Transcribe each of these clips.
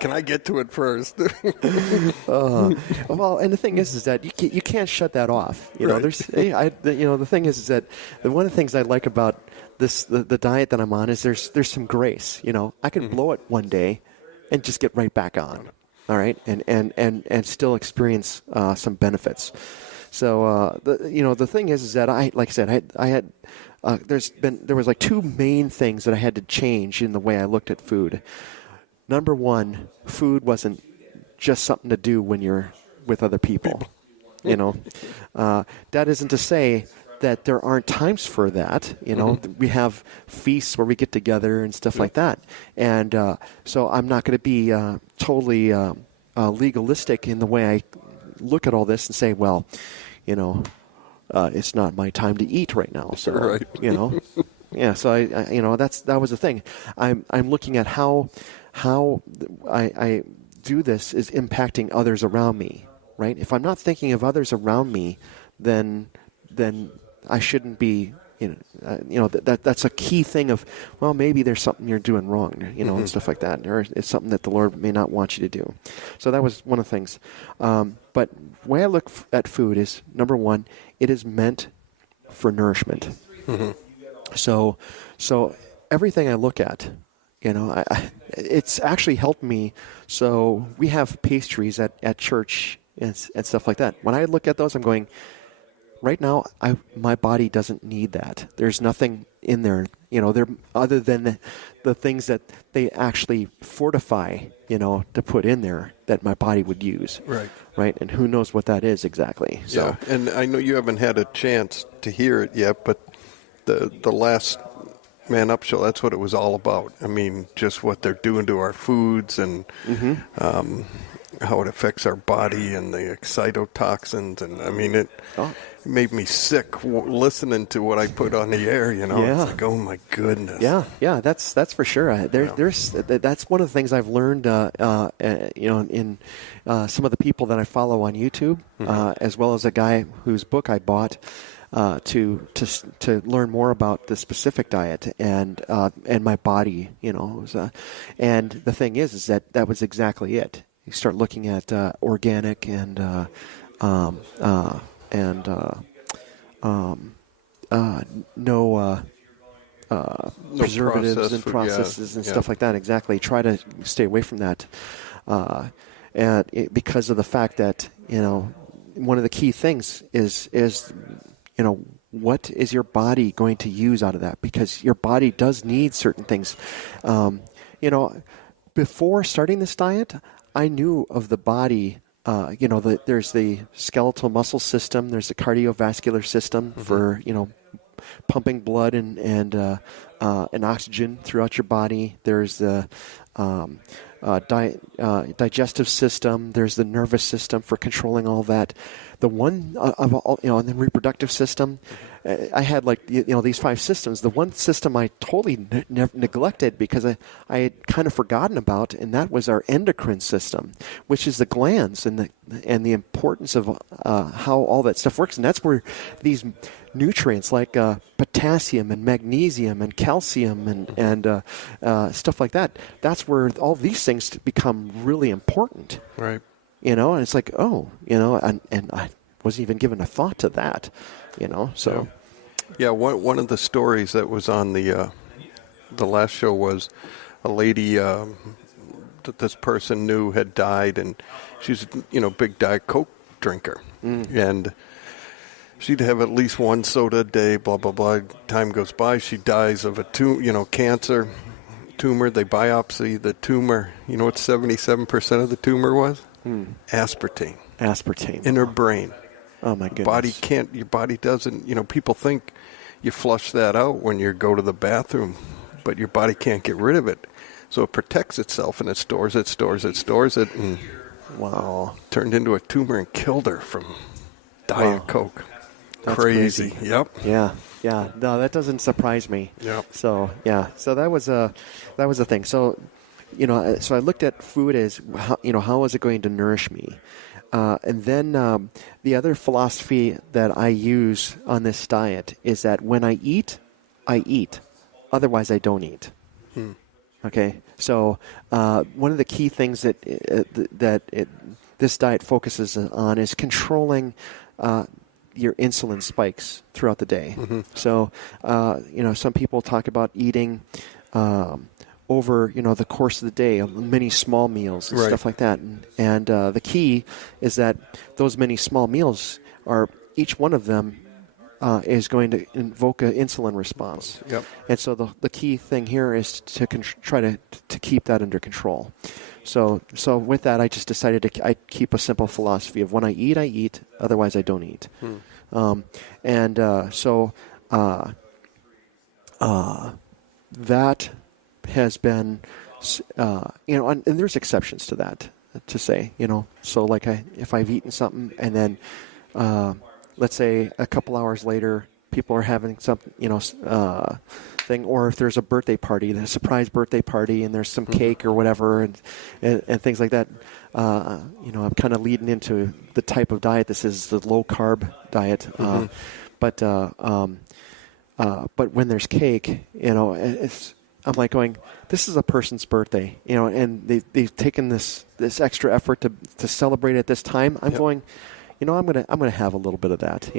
Can I get to it first? Well, and the thing is that you can't shut that off. You know, Right. the thing is that one of the things I like about the diet that I'm on is there's some grace. You know, I can blow it one day, and just get right back on. All right, and still experience some benefits. So the thing is that like I said, I had there was like two main things that I had to change in the way I looked at food. Number one, food wasn't just something to do when you're with other people. You know, that isn't to say that there aren't times for that. You know, we have feasts where we get together and stuff like that. And so I'm not going to be totally legalistic in the way I look at all this and say, well, you know, it's not my time to eat right now. So, Right. you know, yeah. So that was the thing. I'm looking at how I do this is impacting others around me, right? If I'm not thinking of others around me, then I shouldn't be. That's a key thing of, well, maybe there's something you're doing wrong, you know, and stuff like that, or it's something that the Lord may not want you to do. So that was one of the things. But the way I look at food is, number one, it is meant for nourishment. So everything I look at, you know, it's actually helped me. So we have pastries at church and stuff like that. When I look at those, I'm going, right now, my body doesn't need that. There's nothing in there, you know, other than the things that they actually fortify, you know, to put in there that my body would use. Right. Right. And who knows what that is exactly. So. Yeah, and I know you haven't had a chance to hear it yet, but the last Man Up show, that's what it was all about. I mean, just what they're doing to our foods and how it affects our body and the excitotoxins. And, I mean, it made me sick listening to what I put on the air, you know. Yeah. It's like, oh, my goodness. Yeah, that's for sure. There's that's one of the things I've learned, in some of the people that I follow on YouTube, as well as a guy whose book I bought to learn more about the specific diet and my body, you know. And the thing is that was exactly it. You start looking at organic and no preservatives and processes and stuff like that. Exactly. Try to stay away from that, because of the fact that, you know, one of the key things is you know, what is your body going to use out of that? Because your body does need certain things. You know, before starting this diet, I knew of the body. There's the skeletal muscle system. There's the cardiovascular system for, you know, pumping blood and oxygen throughout your body. There's the digestive system. There's the nervous system for controlling all that. The one of all, you know, and the reproductive system. I had these 5 systems. The one system I totally neglected because I had kind of forgotten about, and that was our endocrine system, which is the glands and the importance of how all that stuff works. And that's where these nutrients like potassium and magnesium and calcium and stuff like that. That's where all these things become really important. Right. You know, and it's like, oh, you know, and I wasn't even given a thought to that, you know. So, yeah, one of the stories that was on the last show was a lady that this person knew had died, and she's, you know, big Diet Coke drinker, and she'd have at least one soda a day. Blah blah blah. Time goes by, she dies of a cancer tumor. They biopsy the tumor. You know what 77% of the tumor was? Aspartame in her brain. Oh my goodness. Your body doesn't, you know, people think you flush that out when you go to the bathroom, but your body can't get rid of it. So it protects itself and it stores it, and wow, turned into a tumor and killed her from Diet Coke. That's crazy. Yep. Yeah. No, that doesn't surprise me. Yep. So that was a thing. So, you know, so I looked at food as, how is it going to nourish me? And then the other philosophy that I use on this diet is that when I eat, otherwise I don't eat. Okay, so one of the key things that this diet focuses on is controlling your insulin spikes throughout the day. Mm-hmm. So, some people talk about eating over, the course of the day, many small meals and Right. stuff like that. And the key is that those many small meals are, each one of them is going to invoke an insulin response. Yep. And so the key thing here is to try to keep that under control. So with that, I just decided I keep a simple philosophy of when I eat, otherwise I don't eat. That has been, and there's exceptions to that, to say, so like if I've eaten something and then, let's say a couple hours later, people are having some, thing, or if there's a birthday party, a surprise birthday party, and there's some cake or whatever, and things like that. I'm kind of leading into the type of diet. This is the low carb diet, but when there's cake, I'm like going, this is a person's birthday, and they've taken this extra effort to celebrate at this time. I'm going, I'm gonna have a little bit of that,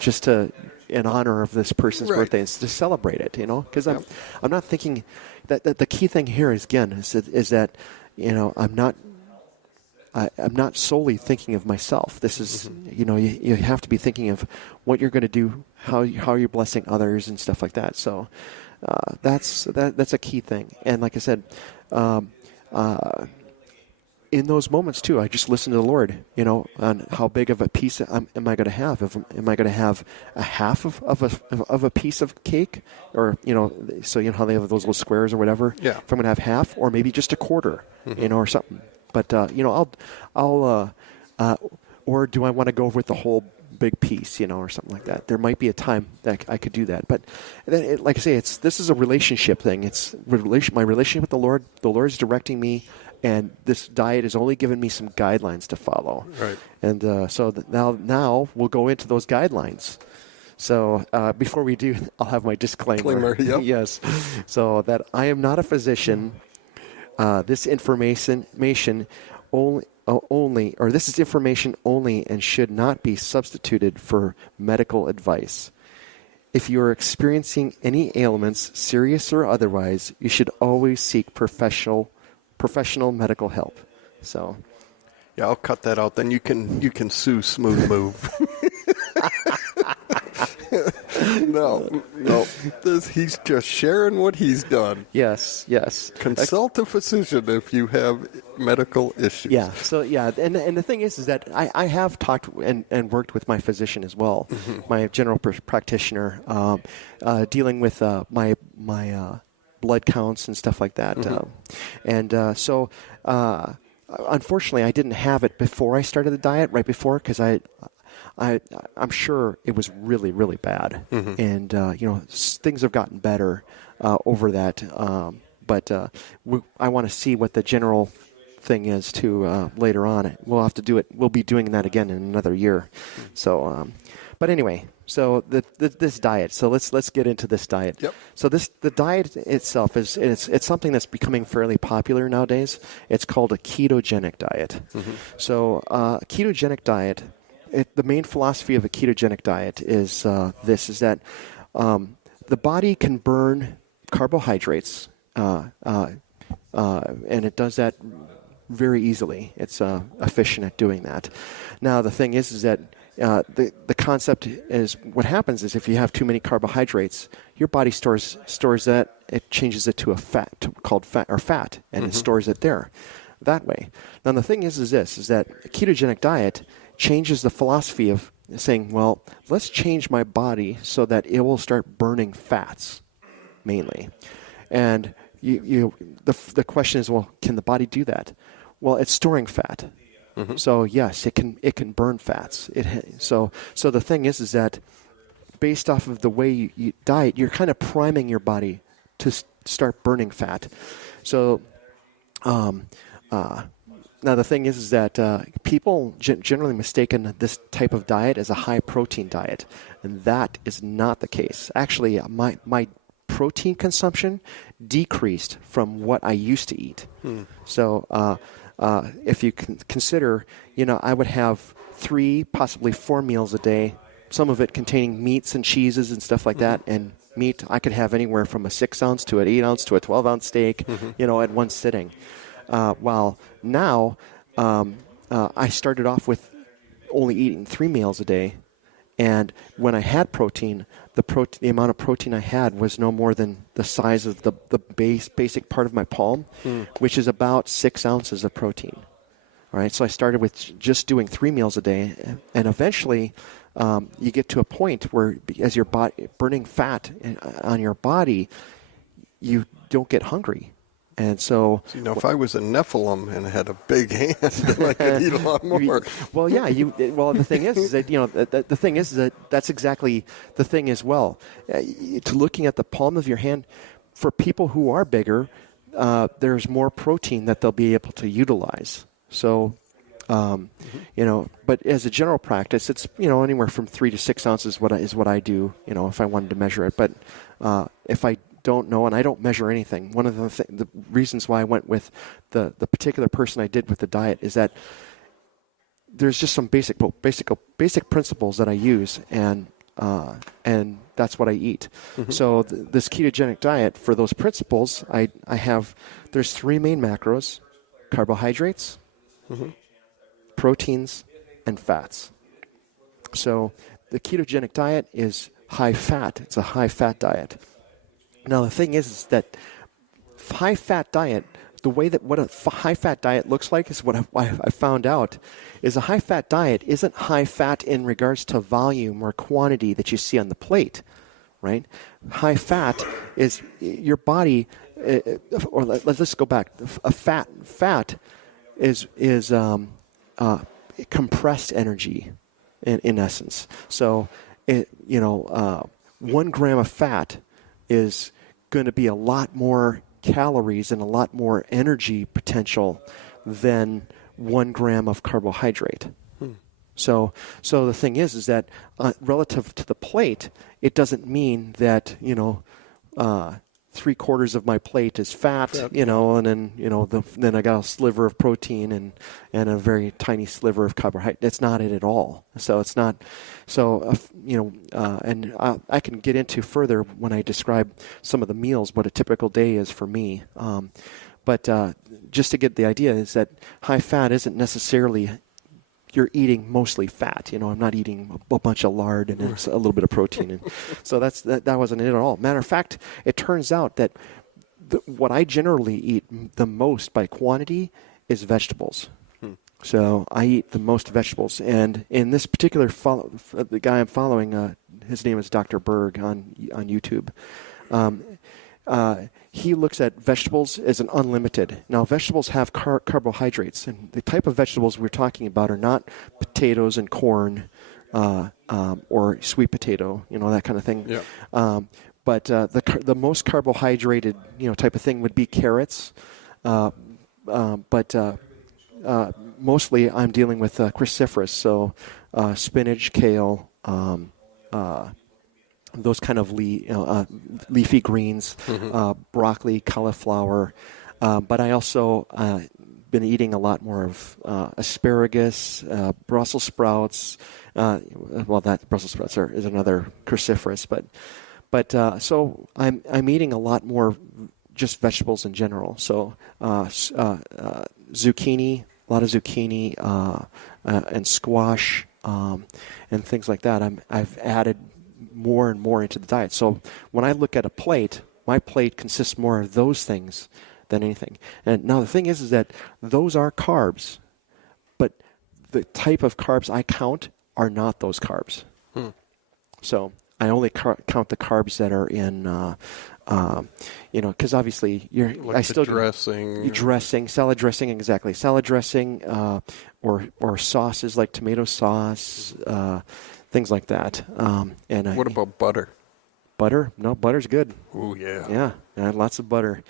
just in honor of this person's birthday, and to celebrate it, because I'm not thinking that the key thing here is that I'm not solely thinking of myself. This is you have to be thinking of what you're going to do, how you're blessing others and stuff like that. So that's a key thing. And like I said, in those moments too, I just listen to the Lord, on how big of a piece am I going to have? Am I going to have a half of a piece of cake, or so how they have those little squares or whatever? Yeah. If I'm going to have half, or maybe just a quarter, or something. But I'll or do I want to go with the whole big piece, or something like that? There might be a time that I could do that. But like I say, this is a relationship thing. It's my relationship with the Lord. The Lord's directing me. And this diet has only given me some guidelines to follow. Right. And so now we'll go into those guidelines. So before we do, I'll have my disclaimer. Yep. Yes. So that I am not a physician. This information only, or this is information only, and should not be substituted for medical advice. If you are experiencing any ailments, serious or otherwise, you should always seek professional medical help. So, yeah, I'll cut that out. Then you can sue Smooth Move. No. He's just sharing what he's done. Yes. Consult a physician if you have medical issues. Yeah. So and the thing is that I have talked and worked with my physician as well, my general practitioner, dealing with my blood counts and stuff like that. So unfortunately, I didn't have it before I started the diet, right before, because I'm sure it was really, really bad. And, things have gotten better over that. But I want to see what the general thing is too later on. We'll have to do it. We'll be doing that again in another year. So, but anyway, so this diet. So let's get into this diet. Yep. So the diet itself it's something that's becoming fairly popular nowadays. It's called a ketogenic diet. So a ketogenic diet. The main philosophy of a ketogenic diet is that the body can burn carbohydrates, and it does that very easily. It's efficient at doing that. Now the thing is that the concept is, what happens is, if you have too many carbohydrates, your body stores that. It changes it to a fat called fat, and it stores it there that way. Now the thing is that a ketogenic diet changes the philosophy of saying, well, let's change my body so that it will start burning fats mainly. And the question is, well, can the body do that? Well, it's storing fat. So yes, it can burn fats. So the thing is that based off of the way you diet, you're kind of priming your body to start burning fat. So now the thing is that people generally mistaken this type of diet as a high protein diet, and that is not the case. Actually, my protein consumption decreased from what I used to eat. So if you consider, I would have 3, possibly 4 meals a day, some of it containing meats and cheeses and stuff like that. And meat, I could have anywhere from a 6-ounce to an 8-ounce to a 12-ounce steak, at one sitting. While now, I started off with only eating 3 meals a day. And when I had protein, the amount of protein I had was no more than the size of the basic part of my palm, which is about 6 ounces of protein. All right, so I started with just doing 3 meals a day, and eventually you get to a point where, as your body burning fat on your body, you don't get hungry. And so, if I was a Nephilim and had a big hand, I could eat a lot more. Well, yeah. The thing is that the thing is that that's exactly the thing as well. To looking at the palm of your hand, for people who are bigger, there's more protein that they'll be able to utilize. So, but as a general practice, it's anywhere from 3 to 6 ounces is what I do. If I wanted to measure it, but if I don't know, and I don't measure anything. One of the reasons why I went with the particular person I did with the diet is that there's just some basic principles that I use, and that's what I eat. So this ketogenic diet, for those principles, there's 3 main macros: carbohydrates, proteins, and fats. So the ketogenic diet is high fat. It's a high fat diet. Now, the thing is that high-fat diet, the way that what a high-fat diet looks like is what I found out, is a high-fat diet isn't high-fat in regards to volume or quantity that you see on the plate, right? High-fat is your body, or let's go back. Fat is compressed energy, in essence. So, 1 gram of fat is going to be a lot more calories and a lot more energy potential than 1 gram of carbohydrate. So the thing is that relative to the plate, it doesn't mean that 3/4 of my plate is fat, and then then I got a sliver of protein and a very tiny sliver of carbohydrate. That's not it at all. So it's not. So and I can get into further when I describe some of the meals what a typical day is for me. But just to get the idea is that high fat isn't necessarily you're eating mostly fat. I'm not eating a bunch of lard and a little bit of protein. And so that wasn't it at all. Matter of fact, it turns out that what I generally eat the most by quantity is vegetables. So I eat the most vegetables. And in this particular the guy I'm following, his name is Dr. Berg on YouTube. He looks at vegetables as an unlimited. Now, vegetables have carbohydrates, and the type of vegetables we're talking about are not potatoes and corn or sweet potato, that kind of thing. Yeah. But the most carbohydrated, type of thing would be carrots. But mostly I'm dealing with cruciferous, so spinach, kale, those kind of leafy greens, broccoli, cauliflower. But I also been eating a lot more of asparagus, Brussels sprouts. That Brussels sprouts is another cruciferous. But so I'm eating a lot more just vegetables in general. So zucchini, a lot of zucchini, and squash, and things like that. I've added more and more into the diet. So when I look at a plate, my plate consists more of those things than anything. And now the thing is that those are carbs, but the type of carbs I count are not those carbs. So I only count the carbs that are in, because obviously dressing, salad dressing, exactly, salad dressing, or sauces like tomato sauce. Things like that. And what about butter? Butter? No, butter's good. Oh yeah. Yeah, lots of butter.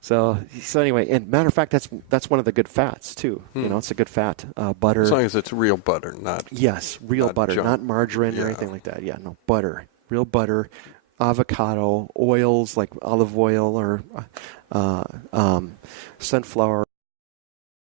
So anyway, and matter of fact, that's one of the good fats too. It's a good fat. Butter. As long as it's real butter, not real butter, junk. Not margarine or anything like that. Yeah, no, butter, real butter. avocado, oils like olive oil or sunflower